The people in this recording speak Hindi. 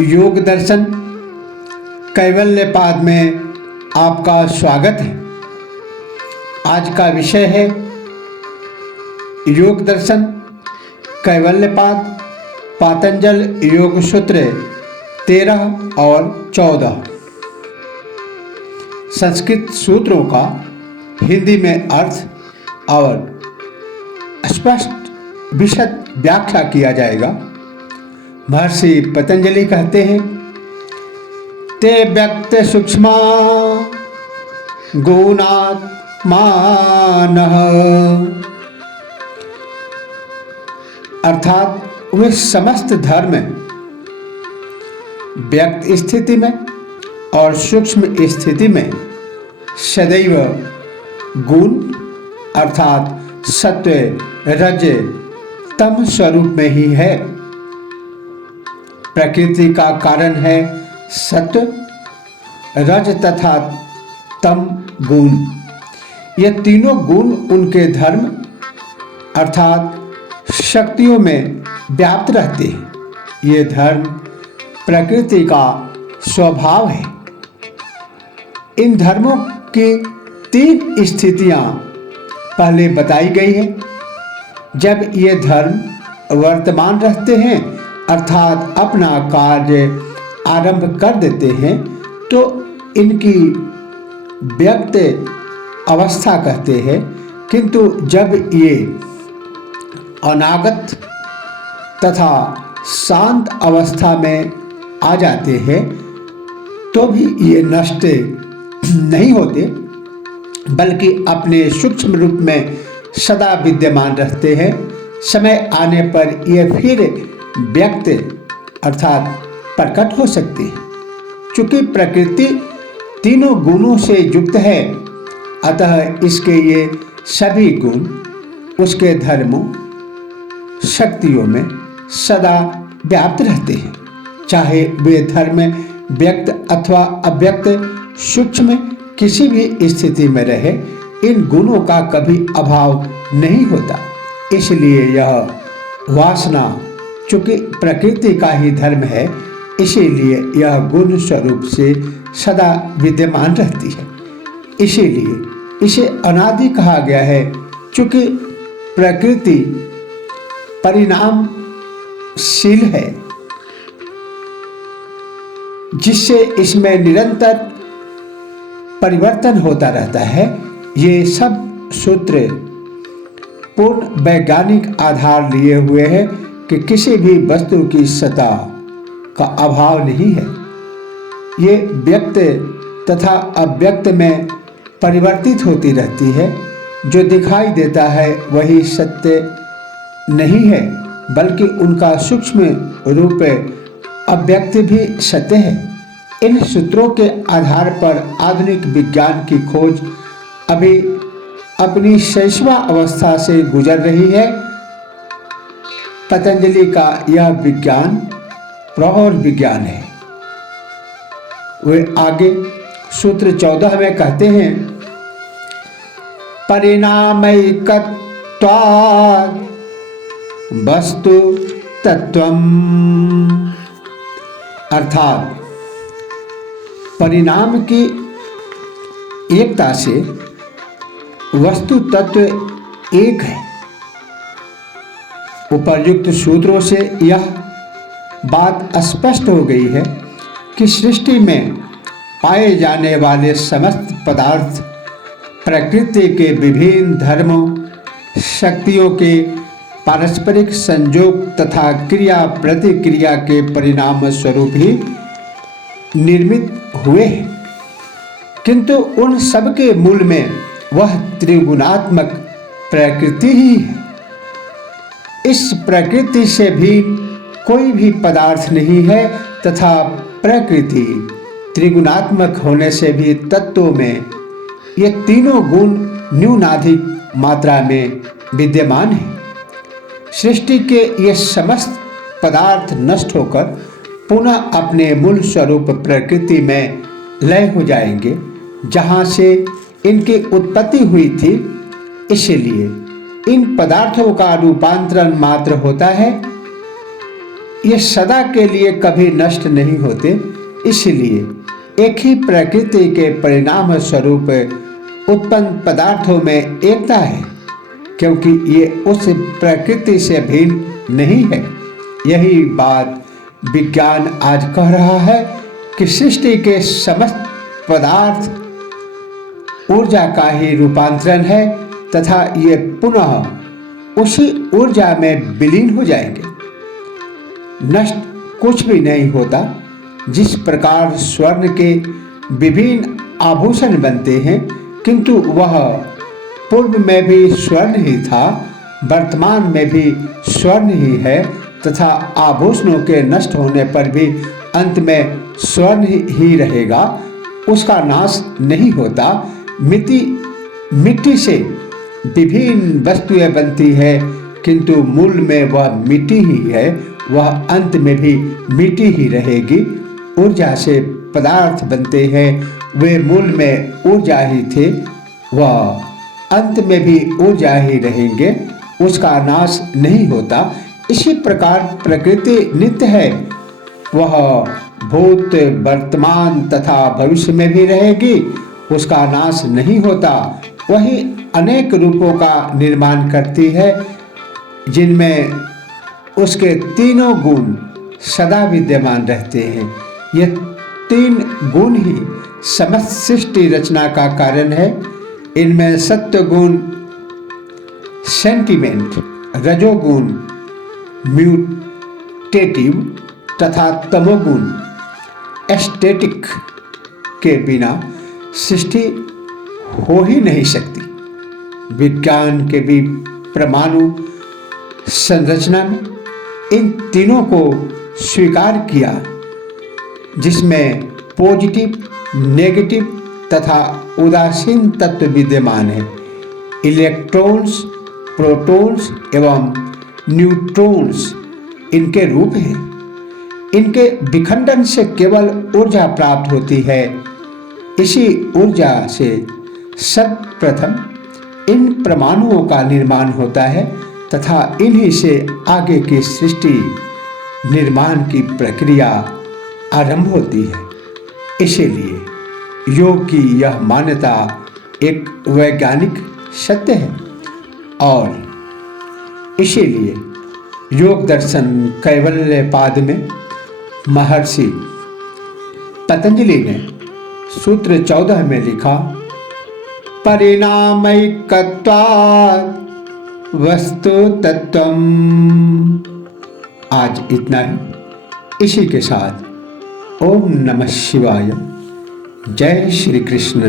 योग दर्शन कैवल्यपाद में आपका स्वागत है। आज का विषय है योग दर्शन कैवल्यपाद पातंजल योग सूत्र 13 और 14। संस्कृत सूत्रों का हिंदी में अर्थ और स्पष्ट विशद व्याख्या किया जाएगा। महर्षि पतंजलि कहते हैं, ते व्यक्त सूक्ष्मा गुणात्मानः, अर्थात वे समस्त धर्म व्यक्त स्थिति में और सूक्ष्म स्थिति में सदैव गुण अर्थात सत्व रज तम स्वरूप में ही है। प्रकृति का कारण है सत्व, रज तथा तम गुण। ये तीनों गुण उनके धर्म अर्थात शक्तियों में व्याप्त रहते हैं। ये धर्म प्रकृति का स्वभाव है। इन धर्मों की 3 स्थितियां पहले बताई गई हैं। जब ये धर्म वर्तमान रहते हैं अर्थात अपना कार्य आरंभ कर देते हैं तो इनकी व्यक्त अवस्था कहते हैं, किंतु जब ये अनागत तथा शांत अवस्था में आ जाते हैं तो भी ये नष्ट नहीं होते, बल्कि अपने सूक्ष्म रूप में सदा विद्यमान रहते हैं। समय आने पर ये फिर व्यक्त अर्थात प्रकट हो सकती है। चूंकि प्रकृति तीनों गुणों से युक्त है, अतः इसके ये सभी गुण उसके धर्मों शक्तियों में सदा व्याप्त रहते हैं। चाहे वे धर्म व्यक्त अथवा अव्यक्त सूक्ष्म किसी भी स्थिति में रहे, इन गुणों का कभी अभाव नहीं होता। इसलिए यह वासना चूंकि प्रकृति का ही धर्म है, इसीलिए यह गुण स्वरूप से सदा विद्यमान रहती है। इसीलिए इसे अनादि कहा गया है, चूंकि प्रकृति परिणामशील है, जिससे इसमें निरंतर परिवर्तन होता रहता है। ये सब सूत्र पूर्ण वैज्ञानिक आधार लिए हुए हैं कि किसी भी वस्तु की सत्ता का अभाव नहीं है। ये व्यक्त तथा अव्यक्त में परिवर्तित होती रहती है। जो दिखाई देता है वही सत्य नहीं है, बल्कि उनका सूक्ष्म रूप अव्यक्त भी सत्य है। इन सूत्रों के आधार पर आधुनिक विज्ञान की खोज अभी अपनी 6वां अवस्था से गुजर रही है। पतंजलि का यह विज्ञान प्रौढ़ विज्ञान है। वे आगे सूत्र 14 में कहते हैं, परिणामैकत्वात् वस्तु तत्वम्, अर्थात परिणाम की एकता से वस्तु तत्व एक है। उपर्युक्त सूत्रों से यह बात स्पष्ट हो गई है कि सृष्टि में पाए जाने वाले समस्त पदार्थ प्रकृति के विभिन्न धर्मों शक्तियों के पारस्परिक संयोग तथा क्रिया प्रतिक्रिया के परिणाम स्वरूप ही निर्मित हुए हैं, किंतु उन सब के मूल में वह त्रिगुणात्मक प्रकृति ही है। इस प्रकृति से भी कोई भी पदार्थ नहीं है तथा प्रकृति त्रिगुणात्मक होने से भी तत्वों में ये तीनों गुण न्यूनाधिक मात्रा में विद्यमान है। सृष्टि के ये समस्त पदार्थ नष्ट होकर पुनः अपने मूल स्वरूप प्रकृति में लय हो जाएंगे, जहाँ से इनकी उत्पत्ति हुई थी। इसलिए इन पदार्थों का रूपांतरण मात्र होता है। ये सदा के लिए कभी नष्ट नहीं होते, इसलिए एक ही प्रकृति के परिणाम स्वरूप उत्पन्न पदार्थों में एकता है, क्योंकि ये उस प्रकृति से भिन्न नहीं है। यही बात विज्ञान आज कह रहा है कि सृष्टि के समस्त पदार्थ ऊर्जा का ही रूपांतरण है तथा ये पुनः उसी ऊर्जा में विलीन हो जाएंगे। नष्ट कुछ भी नहीं होता। जिस प्रकार स्वर्ण के विभिन्न आभूषण बनते हैं, किंतु वह पूर्व में भी स्वर्ण ही था, वर्तमान में भी स्वर्ण ही है तथा आभूषणों के नष्ट होने पर भी अंत में स्वर्ण ही रहेगा, उसका नाश नहीं होता। मिट्टी से विभिन्न वस्तुएं बनती है, किंतु मूल में वह मिट्टी ही है, वह अंत में भी मिट्टी ही रहेगी। ऊर्जा से पदार्थ बनते हैं, वे मूल में ऊर्जा ही थे, वह अंत में भी ऊर्जा ही रहेंगे, उसका नाश नहीं होता। इसी प्रकार प्रकृति नित्य है, वह भूत वर्तमान तथा भविष्य में भी रहेगी, उसका नाश नहीं होता। वही अनेक रूपों का निर्माण करती है, जिनमें उसके तीनों गुण सदा विद्यमान रहते हैं। ये तीन गुण ही समस्त सृष्टि रचना का कारण है। इनमें सत्व गुण सेंटिमेंट, रजोगुण म्यूटेटिव तथा तमोगुण एस्थेटिक के बिना सृष्टि हो ही नहीं सकती। विज्ञान के भी परमाणु संरचना में इन तीनों को स्वीकार किया, जिसमें पॉजिटिव, नेगेटिव तथा उदासीन तत्व विद्यमान है। इलेक्ट्रॉन्स, प्रोटॉन्स एवं न्यूट्रॉन्स इनके रूप हैं। इनके विखंडन से केवल ऊर्जा प्राप्त होती है। इसी ऊर्जा से सर्वप्रथम इन परमाणुओं का निर्माण होता है तथा इन्हीं से आगे की सृष्टि निर्माण की प्रक्रिया आरंभ होती है। इसीलिए योग की यह मान्यता एक वैज्ञानिक सत्य है और इसीलिए योग दर्शन कैवल्यपाद में महर्षि पतंजलि ने सूत्र 14 में लिखा, परिणामैकत्वात् वस्तु तत्वम्। आज इतना ही। इसी के साथ ओम नमः शिवाय। जय श्री कृष्ण।